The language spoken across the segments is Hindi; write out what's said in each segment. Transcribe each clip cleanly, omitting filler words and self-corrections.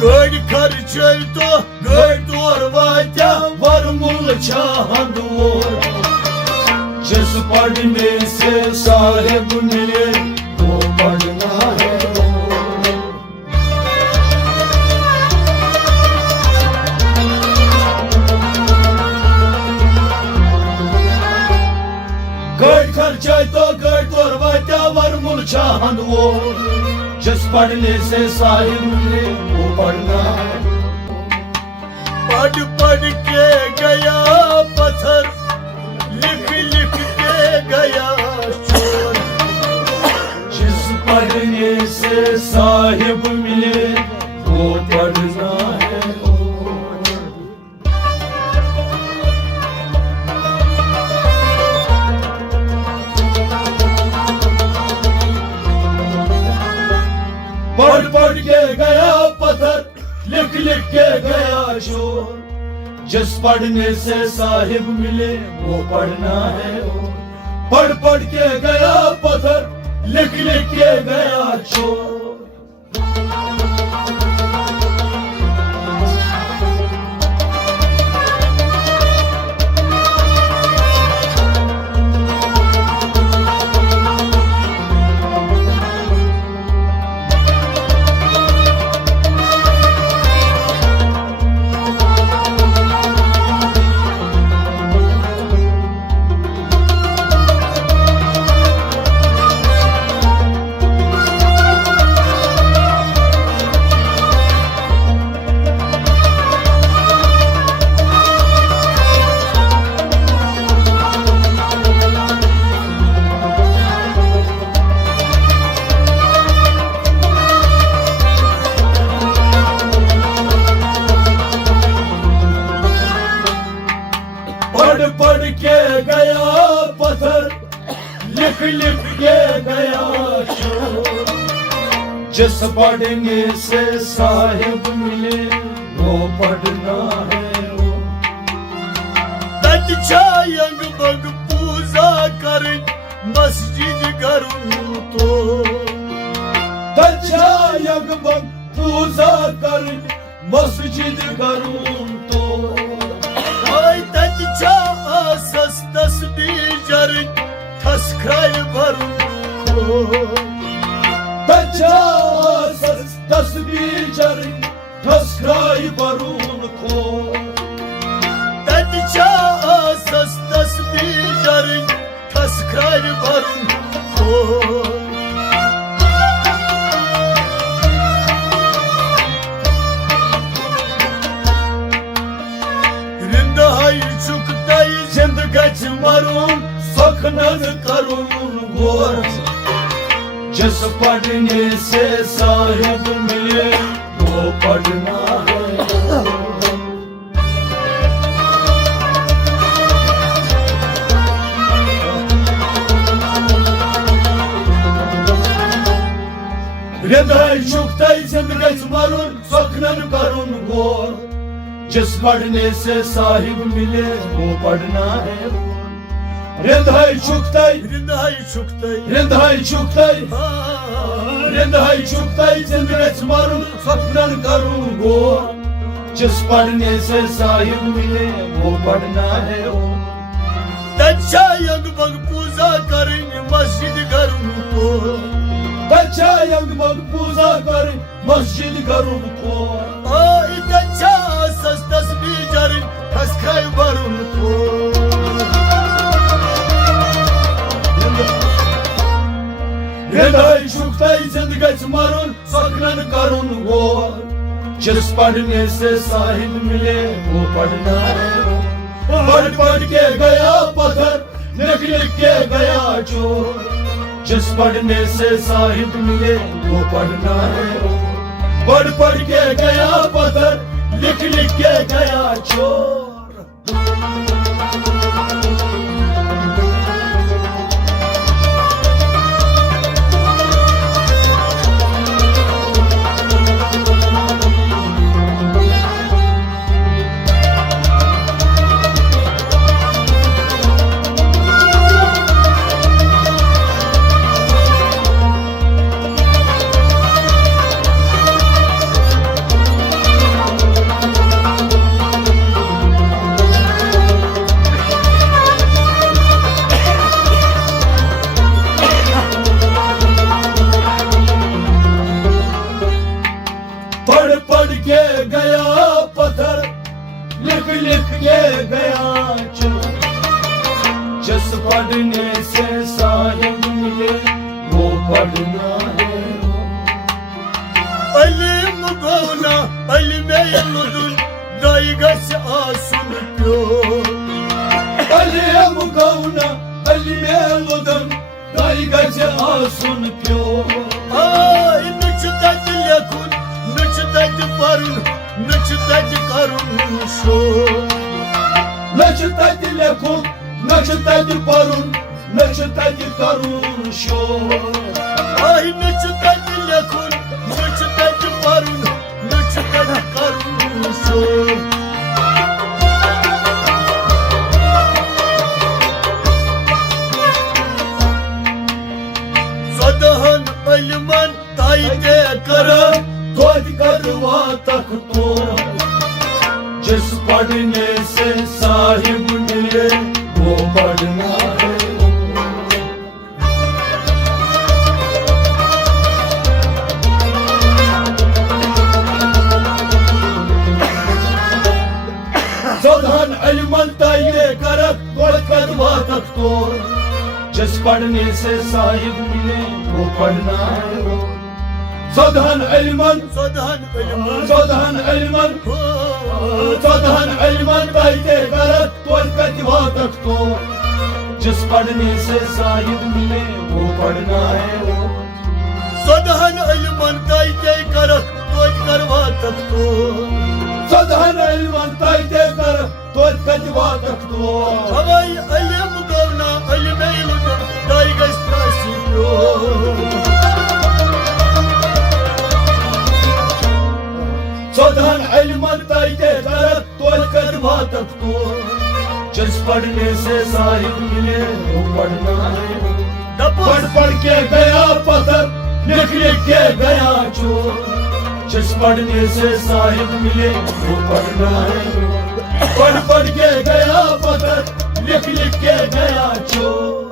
Gări carcelto, gări dorvatea, varmul चाहदोर जिस पढ़ने से साहिब मिले वो पढ़ना है गढ़ खर्चा तो गढ़ तोरवात्या वरमुल चाहदोर जिस पढ़ने से साहिब मिले वो पढ़ना है पढ़ पढ़ के गया पत्थर लिख लिख के गया चोर जिस पढ़ने से साहिब मिले वो पढ़ना है पढ़ पढ़ के गया पत्थर लिख लिख के गया शोर जिस पढ़ने से साहिब मिले वो पढ़ना है पढ़ पढ़ के गया पत्थर लिख लिख के गया शोर पढ़ पढ़ के गया पत्थर लिख लिख के गया शोर जिस पढ़ने से साहिब मिले वो पढ़ना है तत्छायंग बग पूजा कर मस्जिद करूं तो तत्छायंग बग पूजा कर मस्जिद करूं तो तत्छा आसस तस्बीर जर तस्क्राय भरूं तत्छा आसस तस्बीर जर तस्क्राय भरूं को तत्छा आसस तस्बीर जर तस्क्राय भरूं को गच मरून सखनन करून गोर जिस पढ़ने से साहिब मिले वो पढ़ना है हृदय चुकता जिंदगी मरून सखनन करून गोर जिस पढ़ने से साहिब मिले वो पढ़ना है हृदय चुकतई हृदय चुकतई हृदय चुकतई हृदय चुकतई जिंदगी मारून सपनन करूं गो जिस पढ़ने से साहिब मिले वो पढ़ना है तच्छा यंग बग पूजा करें मस्जिद करूं को तच्छा यंग बग पूजा करें मस्जिद करूं को तच्छा तस्बीर जर तस्क्राय भरूं को हृदय चुकतई जिंदगी मारून सखनन करून वो जिस पढ़ने से साहिब मिले वो पढ़ना है पढ़ पढ़ के गया पत्थर लिख लिख के गया चोर जिस पढ़ने से साहिब मिले वो पढ़ना है पढ़ पढ़ के गया पत्थर लिख लिख के गया चोर पढ़ के गया पत्थर, लिख के गया चोर। जिस पढ़ने से साहिब मिले वो पढ़ना है। अलिम गौना अलिमे लुदुन दाई गस आसुन प्यो। अलिम गौना अलिमे लुदुन दाई गस आसुन प्यो। Ay नचतत लेखुन नचतत परुन नचतत करुन शो। नचतत लेखुन नचतत परुन नचतत करुन शो। Ay नचतत लेखुन नचतत परुन नचतत करुन शो। सदहन अलमन ताइते कर तोद करवा तक तो। जिस पढ़ने से साहिब मिले वो पढ़ना है। सदहन अलमन ताइते कर तोद करवा तक तो। जिस पढ़ने से साहिब मिले वो पढ़ना है। सदहन अलमन सदहन अलमन सदहन अलमन सदहन अलमन ताइते करत तोद कतवा तक तो। जिस पढ़ने से साहिब मिले वो पढ़ना है। सदहन अलमन ताइते कर तोज करवा तक तो। सदहन अलमन ताइते कर तोद कतवा तक तो। हवाई अलिम गौना अलिमे लुदुन दाई गस आसुन सदहन अलमन ताइते करत तोद कतवा तक तो। जिस पढ़ने से साहिब मिले वो पढ़ना है। पढ़ के गया पत्थर, लिख के गया चोर। जिस पढ़ने से साहिब मिले वो पढ़ना है। पढ़ के गया पत्थर, लिख के गया चोर।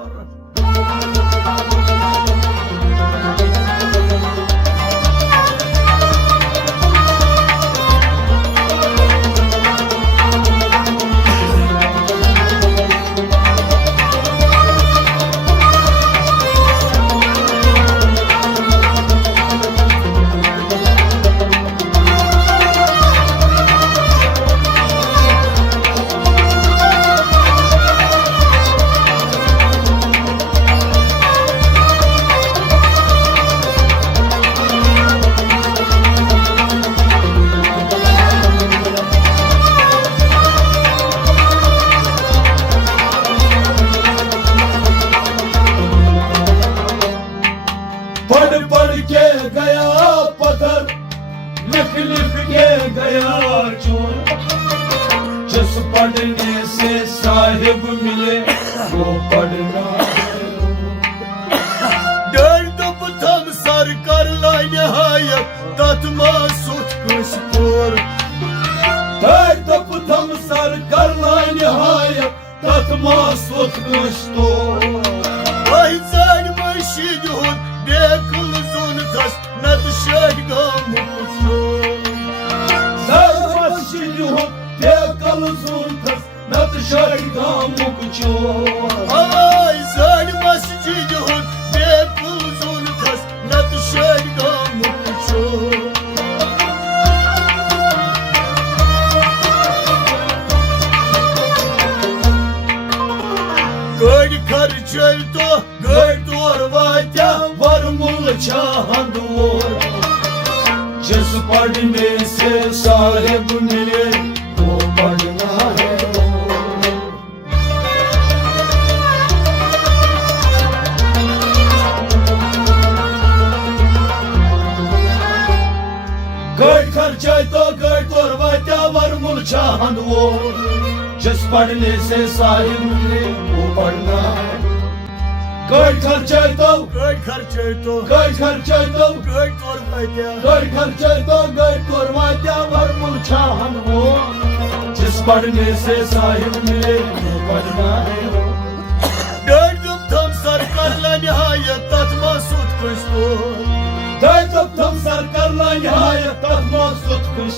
पढ़ के गया पत्थर, लिख के गया चोर। जिस पढ़ने से साहिब मिले वो पढ़ना है। डर दप थम सर कर लाई नहायत तत्मा सुत कुछ तोर। डर दप थम सर कर लाई नहायत तत्मा सुत कुछ तोर। आई जान मशीद हुन बेकुल जुन थस नत शड गम कुछो। सर मशीद हुन बेकुल जुन थस नत शड गम कुछो। आई जान मशीद हुन बेकुल जुन थस नत शड गम कुछो। गड खर्चल तो गड तोर वात्या वरमुल चाहदोर। जिस पढ़ने से साहिब मिले वो पढ़ना है। गड खर्चे तो गड तोर वात्या वरमुल चाहदोर। जिस पढ़ने से साहिब मिले वो पढ़ना है। गड खर्चे तो गड खर्चल तो गड खर्चे तो गड तोर वात्या गड खर्चे तो गड तोर वात्या वरमुल चाहदोर। जिस पढ़ने से साहिब मिले वो पढ़ना है। डर दप थम सर कर लाई नहायत तत्मा सुत कुछ तोर। डर दप थम सर कर लाई नहायत Tatma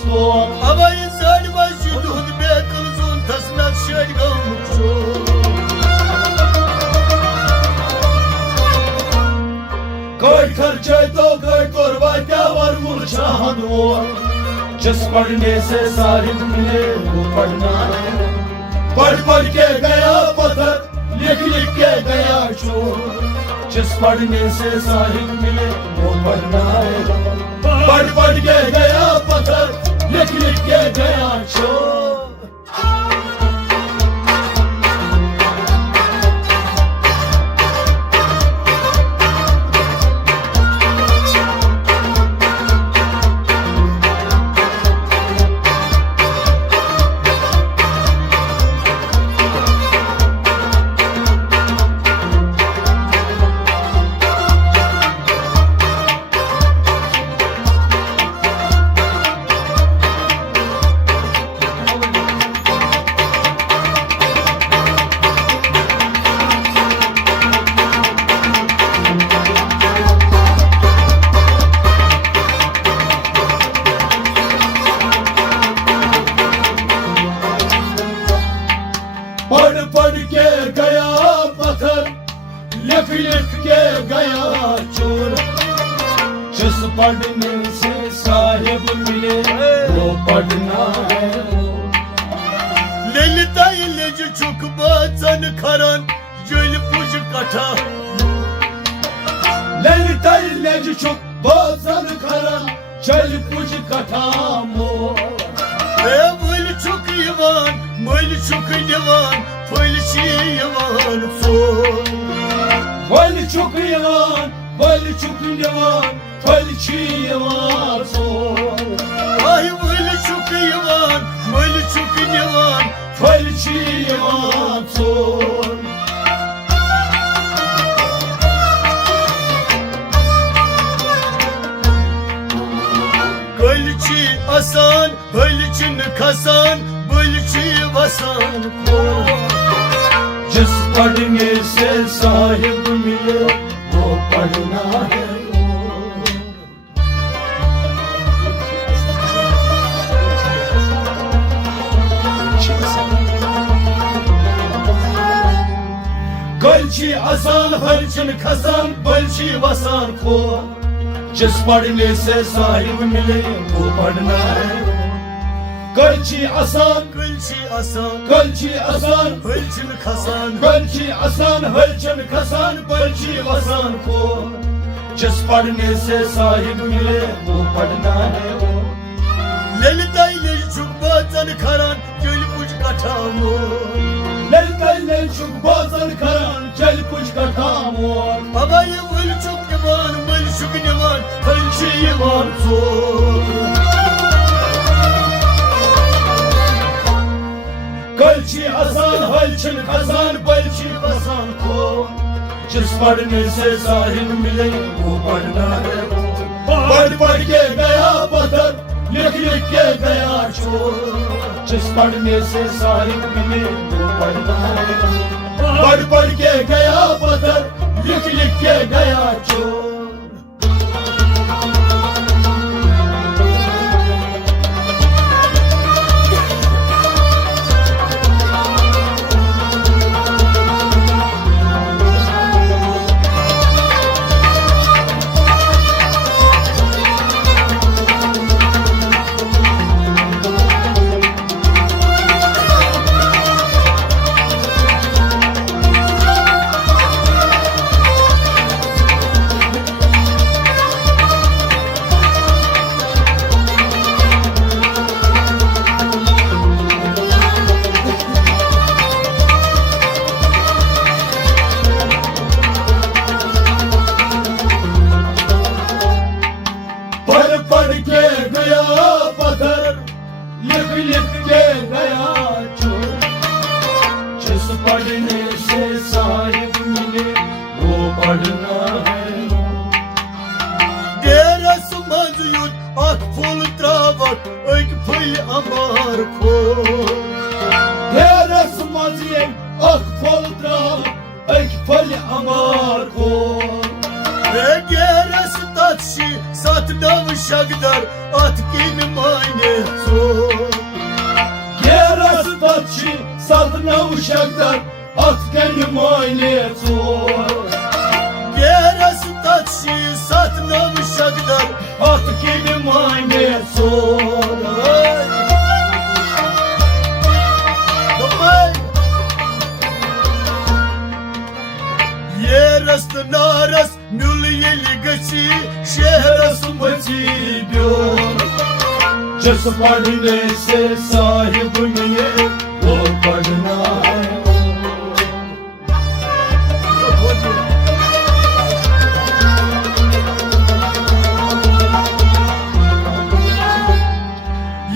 sto Abayı zani başı duhun be kılzun tasnat şergamukçu Koy खर्चे तो कोई करवा क्या वर मुरझान हो जिस पढ़ने से साहिब मिले वो पढ़ना है पढ़ पढ़ के गया पत्थर लिख लिख के गया चोर जिस पढ़ने से साहिब मिले वो पढ़ना है पढ़ पढ़ के गया पत्थर लिख लिख के गया चोर पढ़ पढ़ के गया पत्थर लिख लिख के गया चोर जिस पढ़ने से साहिब मिले वो पढ़ना है Lelita ileci çok bazen karan Gül pucu kata Lalita इलेज çok bazen karan çel pucu katamo Böyle çok yavan Böyle çok yavan Böyle şey yavan Son Vali çok yalan vali çok yalan vali çi yalan son Ay böyle çok yavan Böyle çok yavan vali çi yalan son Gölçi asan Gölçin kasan Gölçi vasan जिस पढ़ने से साहिब मिले वो पढ़ना है गलची आसान हलचन खसान बलची वसान खो जिस पढ़ने से साहिब मिले वो पढ़ना है गलची आसान Gölçi asan गलची आसान Gölçin kasan बल्ची आसान हलचन खसान बल्ची वसान को जिस पढ़ने से साहिब मिले वो पढ़ना है Lelita ileci çok bazen karan Gül pucu kata ललका ले चुक बाजन करान चल कुछ कठामो Babayı böyle çok yavan Böyle çok yavan Gölçi yavan Son गलची आसान हलचन खसान बल्ची वसान को जिस पढ़ने से साहिब मिले वो पढ़ना है पढ़ पढ़ के गया पत्थर लिख लिख के गया चोर जिस पढ़ने से साहिब मिले वो पढ़ना है पढ़ पढ़ के गया पत्थर लिख लिख के गया चोर पढ़ के गया पत्थर लिख लिख के गया चोर जिस पढ़ने से साहिब मिले वो पढ़ना है Deres maziyut ak fol travak Ök fil amar ko तेरे समझिए अख फलद्रा एक फल अमार को Deres tatşi sat dav şagdar At kimi mayne मायने चोर गेरस तत्शी सत नव शगदर At gibi मायने चोर Yeras naras mül yeli gıçı şehras बची ब्योर जिस पढ़ने से साहिब मिले वो पढ़ना है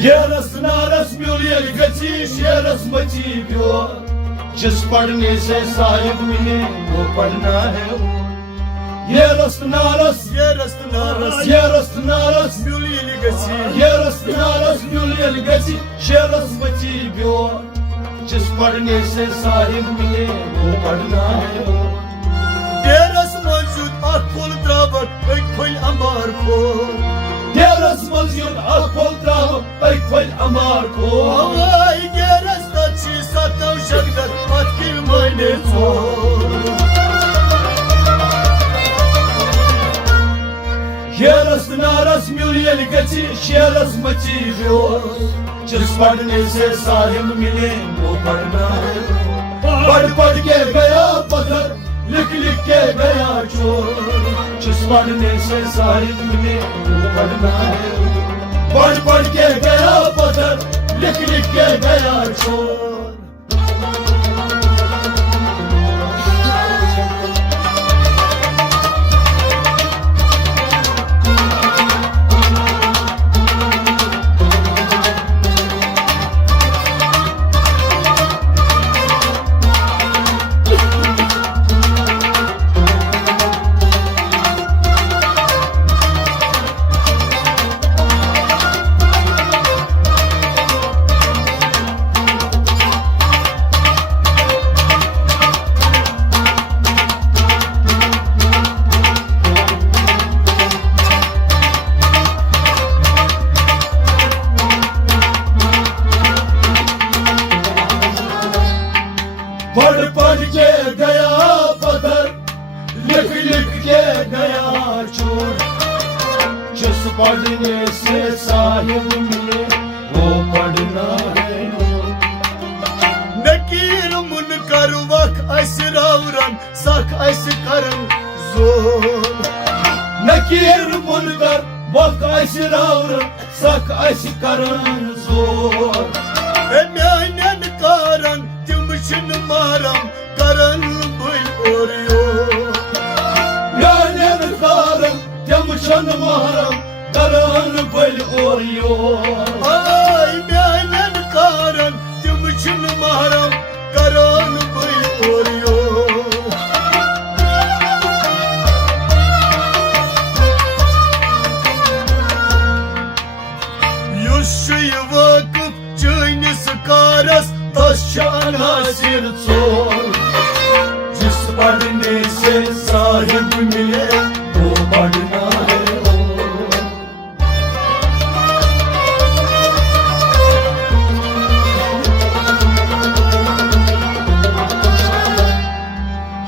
ये रस नारस म्यूलियल गची शेरस बची ब्योर जिस पढ़ने से साहिब मिले वो पढ़ना है ये रस नारस Yeras naras ये रस नारस mül yeli gıçı Yeras naras म्यूलियल गची शेरस बची ब्योर जिस पढ़ने से साहिब मिले वो पढ़ना है Yeras mevcut akkol dravat ekfel ambar kol Yeras मस्जिद अकबल त्राव अकबल अमार को Ay geras tacı sat nov şagdar at gibi mayne çor Yeras naras म्यूलियल गची शेरस बची ब्योर जिस पढ़ने से साहिब मिले वो पढ़ना है पढ़ पढ़ के गया पत्थर लिख लिख के गया चोर जिस पढ़ने से साहिब मिले वो पढ़ना है पढ़ पढ़ के गया पत्थर लिख लिख के गया चोर पढ़ पढ़ के गया पत्थर लिख लिख के गया चोर जिस पढ़ने से साहिब मिले वो पढ़ना है Nekir munkar vak asravran sak askaran zor नकीर मुनकर वक अशरावर सक अश करन जोर Emyanen karan tümüşün maram karan bul oruyor यानेन कारम यमशन महरम करन बल ओरियोर Ay emyanen karan tümüşün maram karan bul oruyor Yuşuyu vakıf çöynüsü karas taşan Nasir चोर जिस पढ़ने से साहिब मिले वो पढ़ना है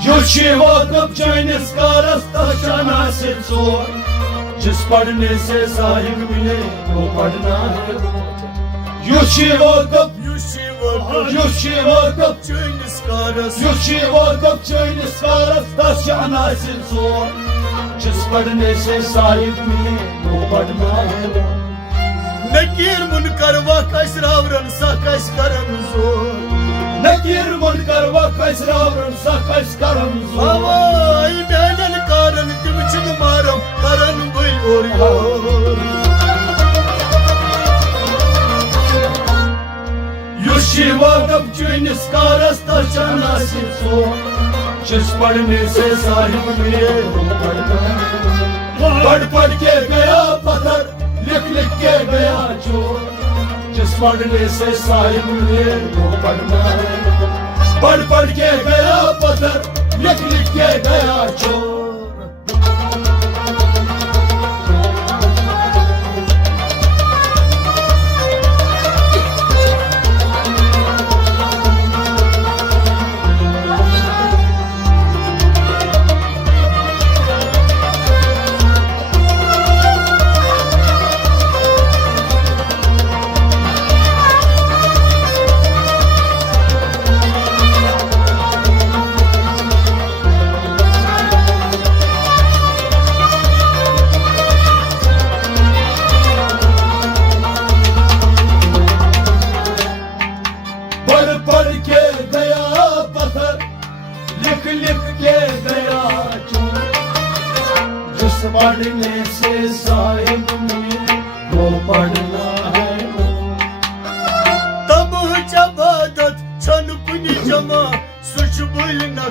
युशी वक़्त चैनिस कारस तशाना से चोर जिस पढ़ने से साहिब मिले वो पढ़ना है युशी वक़्त Yuşi vakıf çöynüs karas Yushi vakıf çöynüs karas taş anasın zor जिस पढ़ने से साहिब मिले वो पढ़ना है Nekir munkar vak asravran sak askaran zor नकीर मुनकर वकस रावण सकस करम जोर Ay emyanen karan tümüşün maram karan bul oruyor Yushi वक़्त चैनिस कारस ताश anasın zor जिस पढ़ने से साहिब मिले वो पढ़ना है पढ़ पढ़ के गया पत्थर लिख लिख के गया चोर जिस पढ़ने से साहिब मिले वो पढ़ना है पढ़ पढ़ के गया पत्थर लिख लिख के गया चोर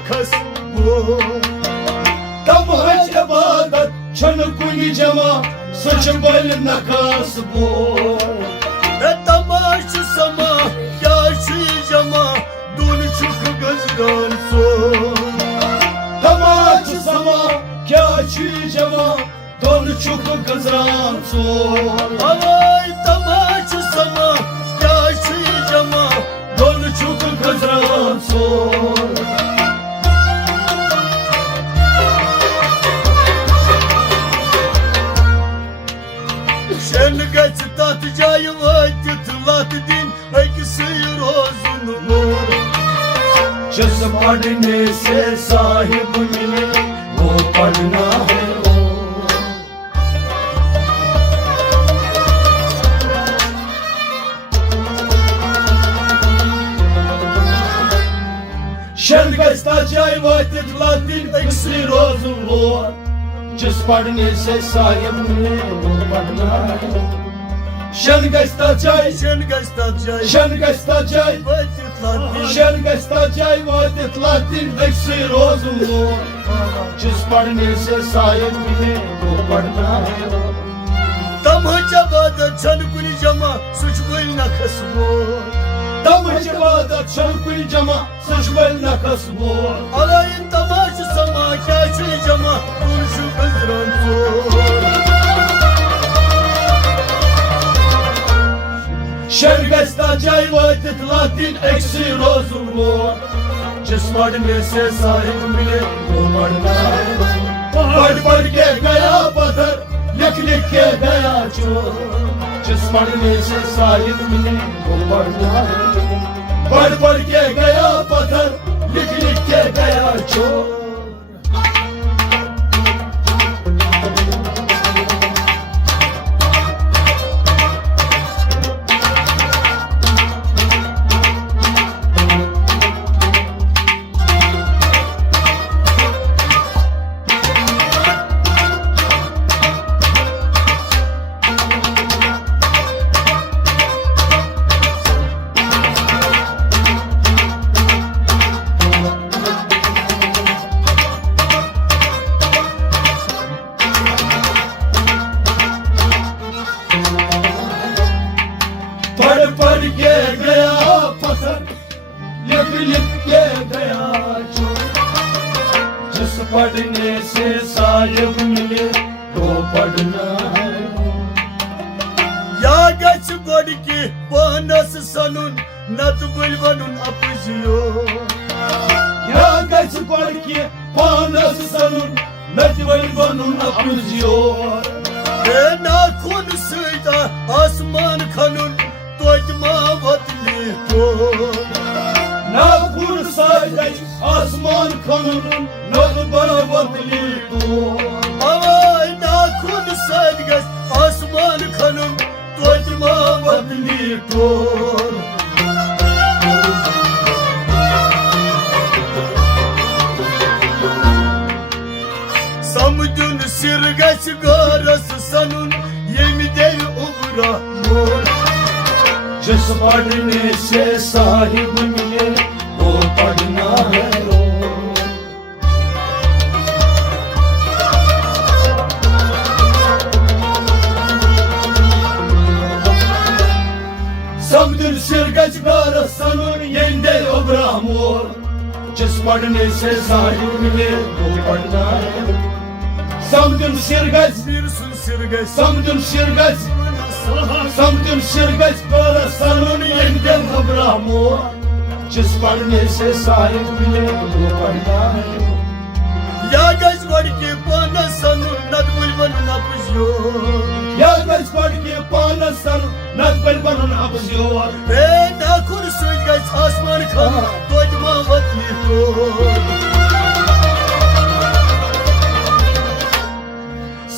खस वो तमहच इबादत छन कुनि जमा सच बल नखास बो तमाश समा क्या जमा दोन छुक गजरान सो तमाच समा क्या जमा दोन चुक गजरान सो हवाई तमाश समा क्या जमा दोन चुक गजरान सो Şen geç tat cayı vakit lat din Ekisi rozun mor जिस पढ़ने से साहिब मिले वो पढ़ना है वो शरण गस्ता जाय वातित लातिन एक्सी रोजुन लोर जिस पढ़ने से साहिब मिले वो पढ़ना है शरण गस्ता जाय Şen geç tat cayı शरण गस्ता जाय vakit lat din शरण गस्ता जाय वातित लातिन एक्सी रोजुन लोर जिस पढ़ने से साहिब मिले वो पढ़ना है वो Tam hacabada çan kuni cama suç bul na kasbo तम जवादा छलकुल जमा सजबल नकसबो Alayın tamaşı sama kya cama Dur şu gazran so शरगस्ता जाय वातित लातिन एक्सी रोजुन लोर जिस पढ़ने से साहिब मिले वो पढ़ना है पढ़ पढ़ के गया पत्थर लिख लिख के गया चोर जिस पढ़ने से साहिब मिले वो पढ़ना है पढ़ पढ़ के गया पत्थर लिख लिख के गया चोर पढ़ पढ़ के गया पत्थर लिख लिख के गया चोर जिस पढ़ने से साहिब मिले तो पढ़ना है Ya geç godki panas sanun Nat bulvanun apıziyo या गच पढ़ के पानस सनुन नटवल बनून अपजियोर Na kun sıyda asman kanun Doydma vatli kor ना खुर साइज आसमान खनुन नग बरावतली तो Avay na kun saygas asman kanun Doydma vatli kor Samudun sirgaç garası sanun Yemi dev ubra mor जिस पढ़ने से साहिब मिले वो पढ़ना है वो समदुल सिरगज गार सनुन येंदे ओब्रामोर जिस पढ़ने से साहिब मिले वो पढ़ना है समदुल सिरगज Sirsun sirgaç समदुल सिरगज समदुल सिरगज गार सनुन येंदे ओब्रामोर जिस पढ़ने से साहिब मिले वो पढ़ना है Ya geç godki panas sanun Nat bulvanun apıziyo या गज पढ़ के पानस सनुन नटवल बनून अपजियोर Na kun sıygaç asman kanun Doydma vatli kor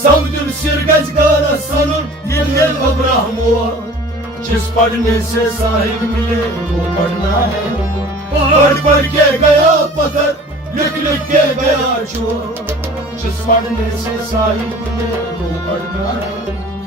समदुल सिरगज गार सनुन येंदे ओब्रामोर जिस पढ़ने से साहिब मिले वो पढ़ना है पढ़ पढ़ के गया पत्थर लिख लिख के गया चोर जिस पढ़ने से साहिब मिले वो पढ़ना है